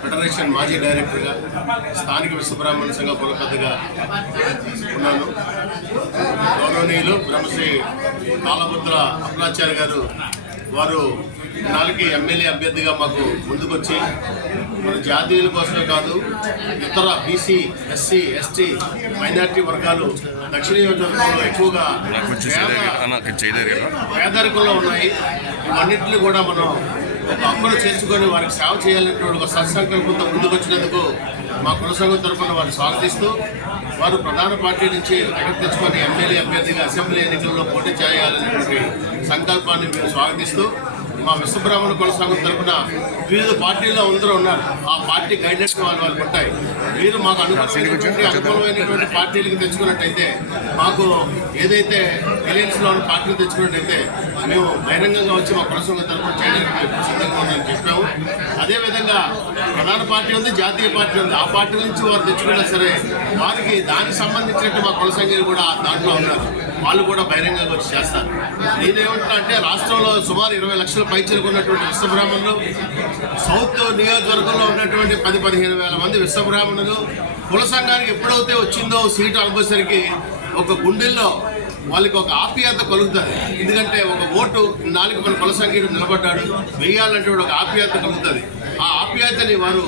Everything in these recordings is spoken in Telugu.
కార్పొరేషన్ మాజీ డైరెక్టర్గా స్థానిక విశ్వబ్రాహ్మణ సంఘ కులపెద్దగా ఉన్నాను. గౌరవనీయులు బ్రహ్మశ్రీ తాళపుత్ర అప్లాచార్య గారు వారు నాలుగు ఎమ్మెల్యే అభ్యర్థిగా మాకు ముందుకొచ్చి మన జాతీయుల కోసమే కాదు ఇతర బీసీ ఎస్సీ ఎస్టీ మైనార్టీ వర్గాలు దక్షిణ నియోజకవర్గంలో ఎక్కువగా పేదరికంలో ఉన్నాయి. ఇవన్నింటినీ కూడా మనం ఒక అమ్మను చేసుకొని వారికి సేవ చేయాలనేటువంటి ఒక సత్సంకల్పంతో ముందుకొచ్చినందుకు మా కులసంఘం తరఫున వారిని స్వాగతిస్తూ వారు ప్రధాన పార్టీ నుంచి టికెట్ తెచ్చుకొని ఎమ్మెల్యే అభ్యర్థిగా అసెంబ్లీ ఎన్నికల్లో పోటీ చేయాలనేటువంటి సంకల్పాన్ని మేము స్వాగతిస్తూ మా విశ్వబ్రాహ్మణ కులసంఘం తరఫున వివిధ పార్టీల్లో అందరూ ఉన్నారు. ఆ పార్టీ గైడెన్స్ వాళ్ళు వాళ్ళకి ఉంటాయి. మీరు మాకు అనుకూలమైనటువంటి అనుకూలమైనటువంటి పార్టీలకు తెచ్చుకున్నట్టయితే మాకు ఏదైతే ఎలియన్స్లో ఉన్న పార్టీలు తెచ్చుకున్నట్టయితే మేము బహిరంగంగా వచ్చి మా కులసంఘం తరఫున చేయడానికి మేము అదేవిధంగా ప్రధాన పార్టీ ఉంది జాతీయ పార్టీ ఉంది. ఆ పార్టీ నుంచి వారు తెచ్చుకున్నా సరే వారికి దానికి సంబంధించినట్టు మా కుల కూడా దాంట్లో ఉన్నారు. వాళ్ళు కూడా బహిరంగంగా వచ్చి చేస్తారు. నేనేమంటున్నా అంటే రాష్ట్రంలో సుమారు ఇరవై లక్షల పైచలుకున్నటువంటి విశ్వబ్రాహ్మణులు సౌత్ నియోజకవర్గంలో ఉన్నటువంటి పది పదిహేను వేల మంది విశ్వబ్రాహ్మణులు కుల సంఘానికి ఎప్పుడైతే వచ్చిందో సీటు అనుకోసరికి ఒక గుండెల్లో వాళ్ళకి ఒక ఆప్యాయత కలుగుతుంది. ఎందుకంటే ఒక ఓటు నాలుగు మన కుల సంఘీయుడు నిలబడ్డాడు. వెయ్యాలంటే ఒక ఆప్యాయత కలుగుతుంది. ఆ ఆప్యాయతని వారు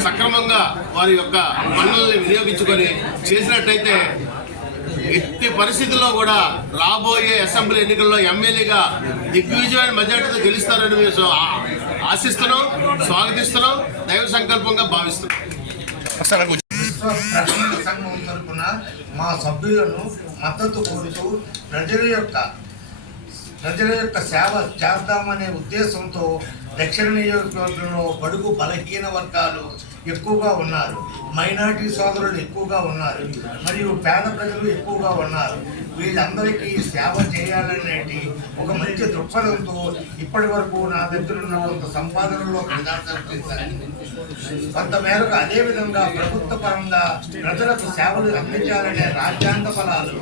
సక్రమంగా వారి యొక్క మన్నల్ని వినియోగించుకొని చేసినట్టయితే ఎట్టి పరిస్థితుల్లో కూడా రాబోయే అసెంబ్లీ ఎన్నికల్లో ఎమ్మెల్యేగా దిగ్విజయమైన మెజార్టీతో గెలుస్తారని మేము ఆ- ఆశిస్తున్నాం స్వాగతిస్తున్నాం దైవ సంకల్పంగా భావిస్తున్నాం. మా సభ్యులను మద్దతు కోరుతూ ప్రజల యొక్క ప్రజల యొక్క సేవ చేద్దామనే ఉద్దేశంతో దక్షిణ నియోజకవర్గంలో బడుగు బలహీన వర్గాలు ఎక్కువగా ఉన్నారు. మైనార్టీ సోదరులు ఎక్కువగా ఉన్నారు. మరియు పేద ప్రజలు ఎక్కువగా ఉన్నారు. వీళ్ళందరికీ సేవ చేయాలనేటి ఒక మంచి దృక్పథంతో ఇప్పటి వరకు నా దగ్గర ఉన్న కొంత సంపాదనలో ప్రజాసంఖ్య కొంత మేరకు అదే విధంగా ప్రభుత్వ పరంగా ప్రజలకు సేవలు అందించాలనే రాజ్యాంగ ఫలాలు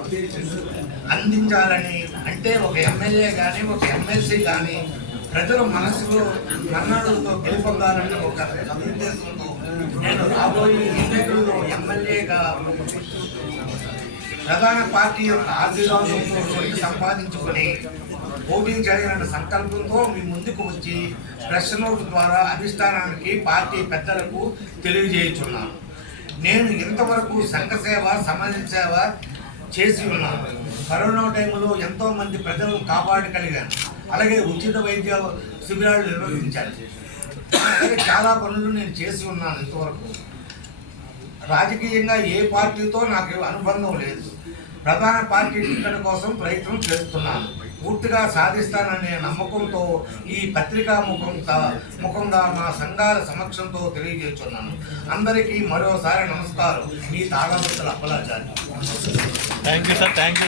అందించాలని అంటే ఒక ఎమ్మెల్యే కానీ ఒక ఎమ్మెల్సీ కానీ ప్రజల మనసులో మన్నాడులతో గెలుపొందాలనే ఒక సదుద్దేశంతో నేను రాబోయే ఎన్నికల్లో ఎమ్మెల్యేగా ప్రధాన పార్టీ యొక్క ఆశీర్వాదంతో సంపాదించుకొని ఓటింగ్ చేయాలన్న సంకల్పంతో మీ ముందుకు వచ్చి ప్రెస్ నోట్ ద్వారా అధిష్టానానికి పార్టీ పెద్దలకు తెలియజేయుచున్నాను. నేను ఇంతవరకు సంఘసేవ సమాజ సేవ చేసి ఉన్నాను. కరోనా టైంలో ఎంతోమంది ప్రజలను కాపాడగలిగాను. అలాగే ఉచిత వైద్య శిబిరాలు నిర్వహించాను అలాగే చాలా పనులు నేను చేసి ఉన్నాను ఇంతవరకు. రాజకీయంగా ఏ పార్టీతో నాకు అనుబంధం లేదు. ప్రధాన పార్టీ టికెట్ కోసం ప్రయత్నం చేస్తున్నాను. పూర్తిగా సాధిస్తాననే నమ్మకంతో ఈ పత్రికా ముఖంగా ముఖంగా మా సంఘాల సమక్షంతో తెలియజేస్తున్నాను. అందరికీ మరోసారి నమస్కారం. మీ Talabuttala Appalachari. Thank you sir thank you